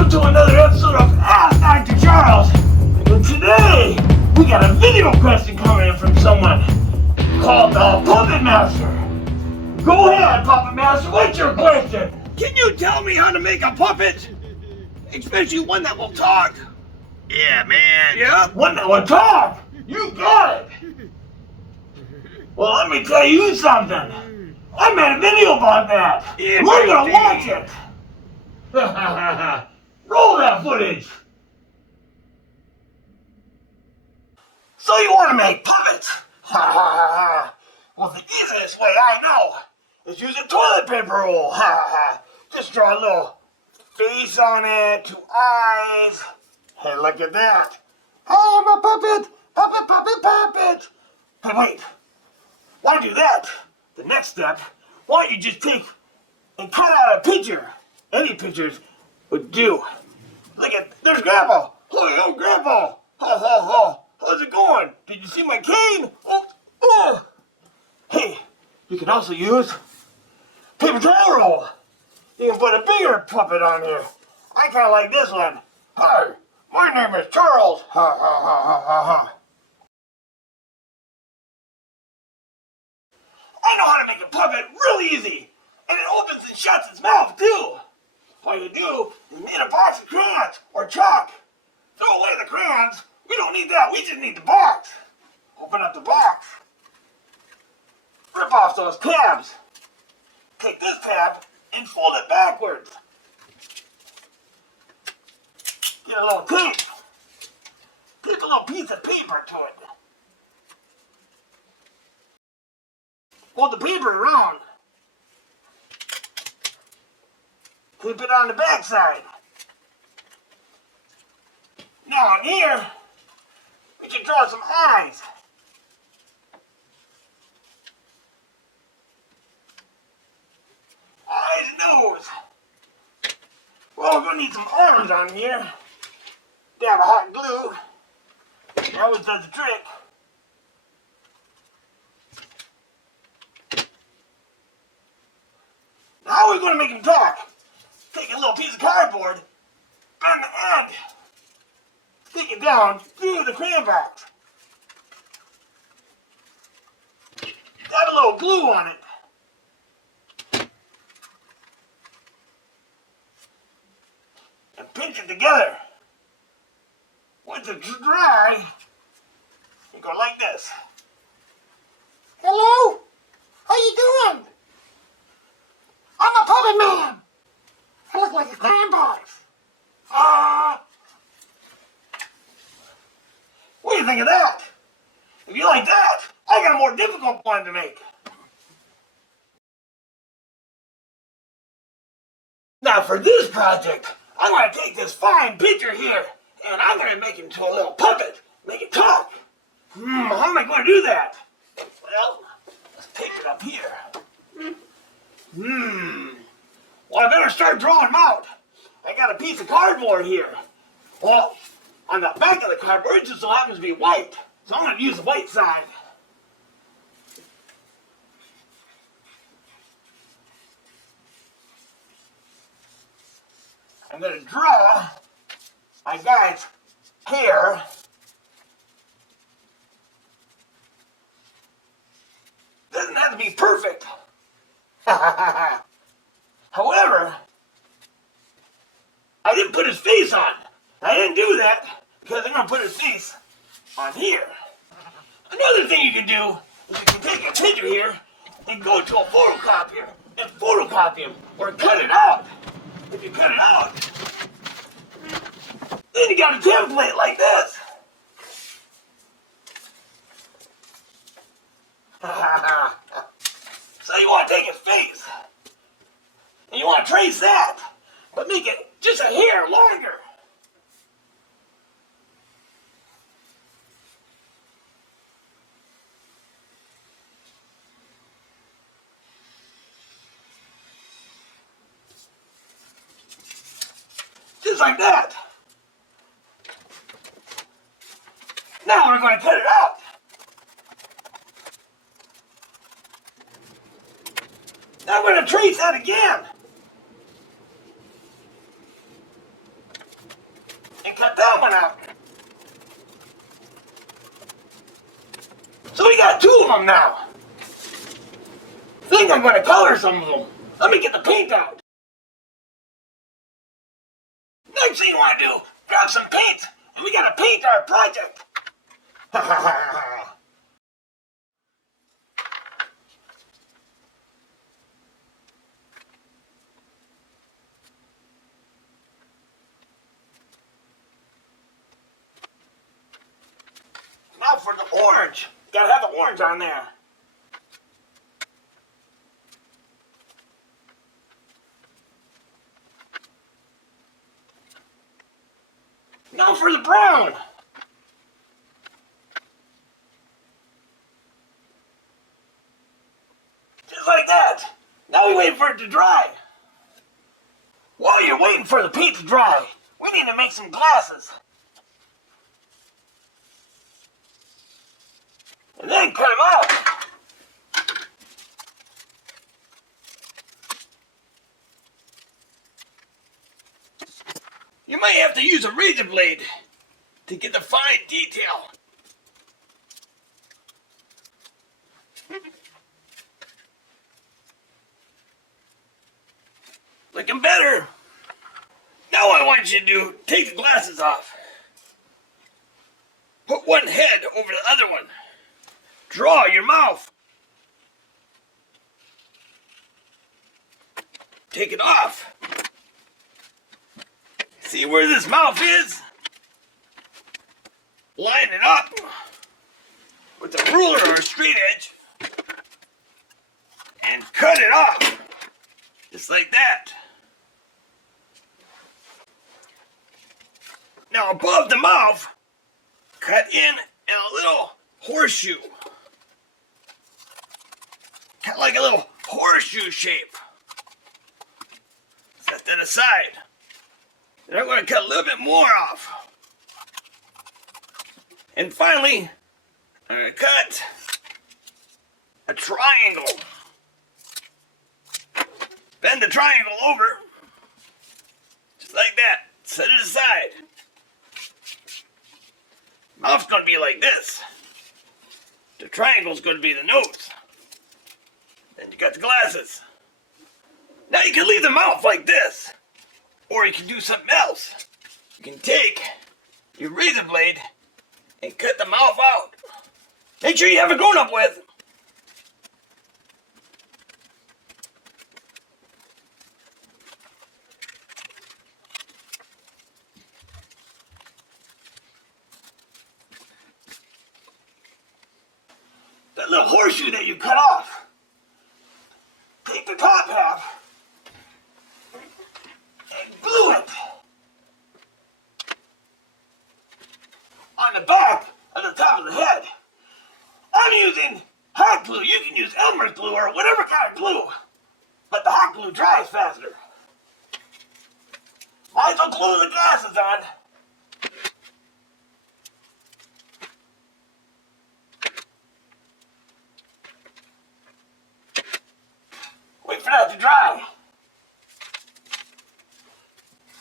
Welcome to another episode of Ask Dr. Charles. And today, we got a video question coming in from someone called the Puppet Master. Go ahead, Puppet Master, what's your question? Can you tell me how to make a puppet? Especially one that will talk. Yeah, man. Yeah, one that will talk. You got it. Well, let me tell you something. I made a video about that. Yeah, we're gonna watch it. Roll that footage. So you want to make puppets? Well, the easiest way I know is use a toilet paper roll. Just draw a little face on it, 2 eyes. Hey, look at that. I'm a puppet. Puppet, puppet, puppet. Hey, wait. Why do that? The next step, why don't you just take and cut out a picture? Any pictures would do. Look at, there's Grandpa. Oh, Grandpa. How's it going? Did you see my cane? Oh. Hey, you can also use paper towel roll. You can put a bigger puppet on here. I kind of like this one. Hi, my name is Charles. I know how to make a puppet real easy. And it opens and shuts its mouth too. All you do is need a box of crayons or chalk. Throw away the crayons. We don't need that. We just need the box. Open up the box. Rip off those tabs. Take this tab and fold it backwards. Get a little tape. Take a little piece of paper to it. Fold the paper around. Tape it on the back side. Now on here, we can draw some eyes. Eyes and nose. Well, we're going to need some arms on here. Dab a hot glue. That always does the trick. Now how are we going to make him talk? Take a little piece of cardboard, bend the end, stick it down through the crayon box. Add a little glue on it. And pinch it together. Once it's dry, you go like this. Hello? How you doing? I'm a puppet man. I look like a crayon box. What do you think of that? If you like that, I got a more difficult one to make. Now for this project, I'm going to take this fine picture here, and I'm going to make it into a little puppet. Make it talk. How am I going to do that? Well, let's tape it up here. Well, I better start drawing them out. I got a piece of cardboard here. Well, on the back of the cardboard, it just so happens to be white. So I'm going to use the white side. I'm going to draw my guy's hair. Doesn't have to be perfect. However, I didn't put his face on. I didn't do that because I'm going to put his face on here. Another thing you can do is you can take a picture here and go to a photocopier and photocopy him or cut it out. If you cut it out, then you got a template like this. So you want to take his face and you want to trace that, but make it just a hair longer. Just like that. Now we're going to cut it out. Now I'm going to trace that again. cut that one out. So we got two of them now. I think I'm going to color some of them. Let me get the paint out. Next thing you want to do, grab some paint, and we got to paint our project. Ha ha ha ha. Now for the orange. Gotta have the orange on there. Now for the brown. Just like that. Now we wait for it to dry. While you're waiting for the paint to dry, we need to make some glasses. And then cut them out. You might have to use a razor blade to get the fine detail. Looking better. Now what I want you to do, take the glasses off. Put one head over the other one. Draw your mouth. Take it off. See where this mouth is? Line it up with a ruler or a straight edge and cut it off. Just like that. Now above the mouth, cut in a little horseshoe. Kind of like a little horseshoe shape. Set that aside. Then I'm going to cut a little bit more off. And finally, I'm going to cut a triangle. Bend the triangle over. Just like that. Set it aside. Mouth's going to be like this. The triangle's going to be the nose. Then you got the glasses. Now you can leave the mouth like this. Or you can do something else. You can take your razor blade and cut the mouth out. Make sure you have a grown-up with. That little horseshoe that you cut off. Take the top half and glue it on the back of the top of the head. I'm using hot glue. You can use Elmer's glue or whatever kind of glue, but the hot glue dries faster. Might as well glue the glasses on. Wait for that to dry.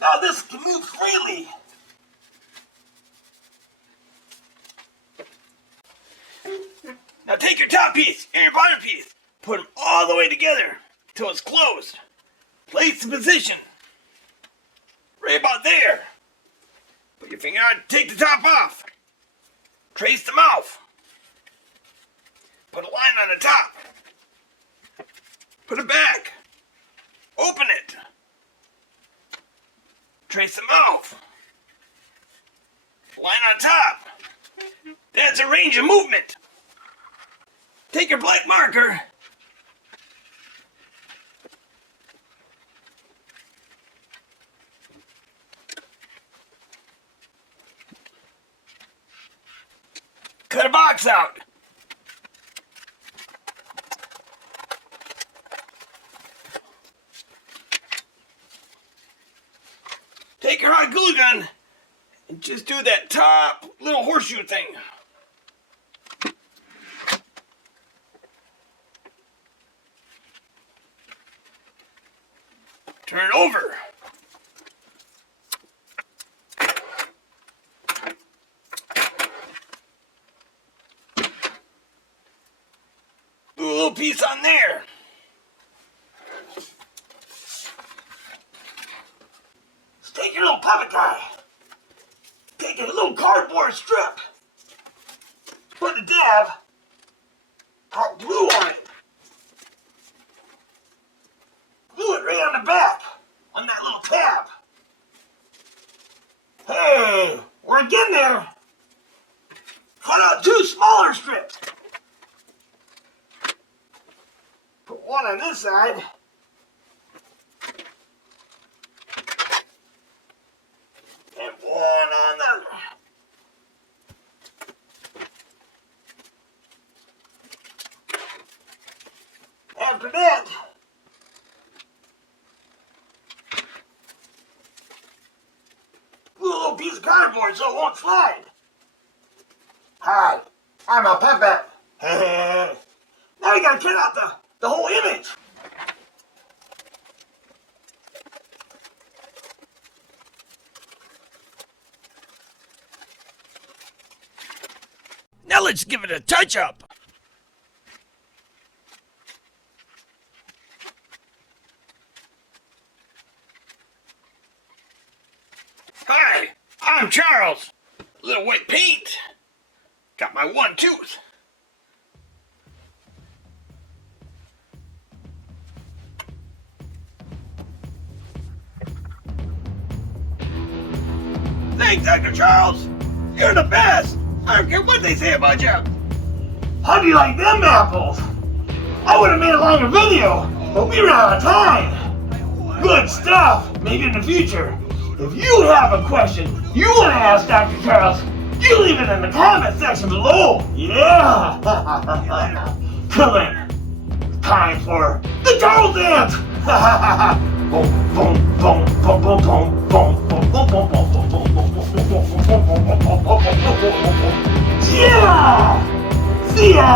Now this can move freely. Now take your top piece and your bottom piece. Put them all the way together till it's closed. Place the position. Right about there. Put your finger on, take the top off. Trace the mouth. Put a line on the top. Put it back. Open it. Trace the mouth. Line on top. That's a range of movement. Take your black marker. Cut a box out. Take your hot glue gun and just do that top little horseshoe thing. Turn it over. little piece on there. Let's take your little puppet guy. Take a little cardboard strip. Put a dab. Hot glue on it. Glue it right on the back. On that little tab. Hey, we're getting there. Cut out 2 smaller strips. Put one on this side. And one on the other. After that, glue a little piece of cardboard so it won't slide. Hi, I'm a puppet. Now we gotta cut out the whole image. Now let's give it a touch-up. Hi, I'm Charles. A little wet paint. Got my one tooth. Thanks, Dr. Charles. You're the best. I don't care what they say about you. How do you like them apples? I would have made a longer video, but we ran out of time. Good stuff. Maybe in the future. If you have a question you want to ask Dr. Charles, you leave it in the comment section below. Yeah. Come in. Time for the Charles dance. Boom, boom, boom, boom, boom, boom, boom, boom, boom, boom, boom, boom, boom, boom, boom, boom, boom, boom. Yeah. See ya.